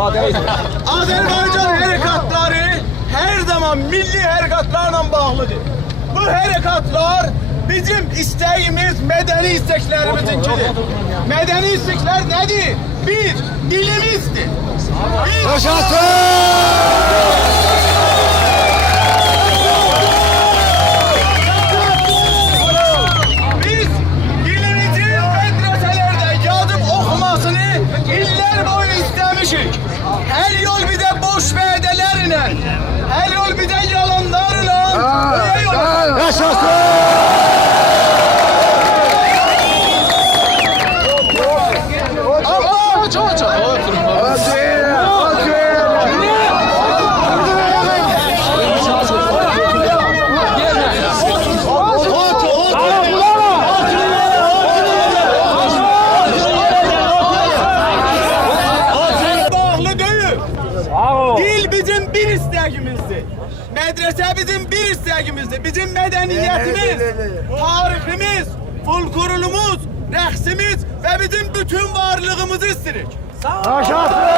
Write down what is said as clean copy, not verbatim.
Azerbaycan harekatları her zaman milli harekatlarla bağlıdır. Bu harekatlar bizim isteğimiz, medeni isteklerimizdir. Medeni istekler nedir? Bir, dilimizdir. Biz dilimizin medreselerde yazıp okumasını iller boyu istemişik. Her yol bir de boş vədələrlə, her yol bir de yalanlarla. Dil bizim bir isteğimizdir. Medrese bizim bir isteğimizdir. Bizim medeniyetimiz, tarihimiz, folklorumuz, rəqsimiz ve bizim bütün varlığımızı istirik. Yaşasın!